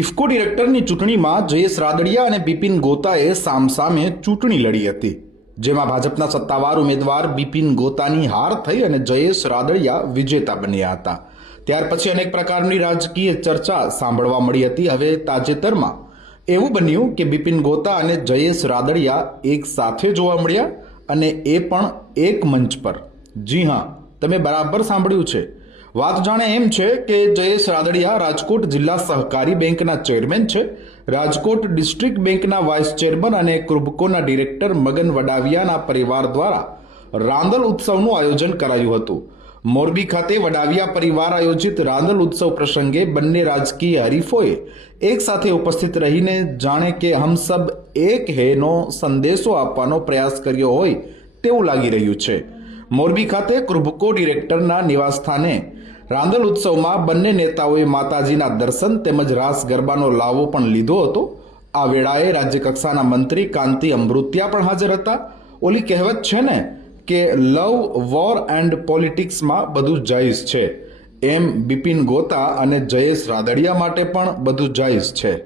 ઇફકો ડિરેક્ટરની ચૂંટણીમાં જયેશ રાદડિયા અને બિપિન ગોતાએ સામસામે ચૂંટણી લડી હતી, જેમાં ભાજપના સત્તાવાર ઉમેદવાર બિપિન ગોતાની હાર થઈ અને જયેશ રાદડિયા વિજેતા બન્યા હતા. ત્યાર પછી અનેક પ્રકારની રાજકીય ચર્ચા સાંભળવા મળી હતી. હવે તાજેતરમાં એવું બન્યું કે બિપિન ગોતા અને જયેશ રાદડિયા એક સાથે જોવા મળ્યા અને એ પણ એક મંચ પર. જી હા, તમે બરાબર સાંભળ્યું છે. વાત જાણે એમ છે કે જયેશ રાદડિયા રાજકોટ જિલ્લા સહકારી બેંકના ચેરમેન છે. રાજકોટ ડિસ્ટ્રિક્ટ બેંકના વાઇસ ચેરમેન અને ક્રુબકોના ડિરેક્ટર મગન વડાવિયાના પરિવાર દ્વારા રાંદલ ઉત્સવનું આયોજન કરાયું હતું. મોરબી ખાતે વડાવિયા પરિવાર આયોજિત રાંદલ ઉત્સવ પ્રસંગે બંને રાજકીય હરીફોએ એક સાથે ઉપસ્થિત રહીને જાણે કે હમ સબ એક હેનો સંદેશો આપવાનો પ્રયાસ કર્યો હોય તેવું લાગી રહ્યું છે. મોરબી ખાતે કૃભકો ડિરેક્ટરના નિવાસસ્થાને રાંદલ ઉત્સવમાં બંને નેતાઓએ માતાજીના દર્શન તેમજ રાસ ગરબાનો લાવો પણ લીધો હતો. આ વેળાએ રાજ્યકક્ષાના મંત્રી કાંતિ અમૃત્યા પણ હાજર હતા. ઓલી કહેવત છે ને કે, લવ, વોર એન્ડ પોલિટિક્સમાં બધું જાયઝ છે. એમ બિપિન ગોતા અને જયેશ રાદડિયા માટે પણ બધું જાયઝ છે.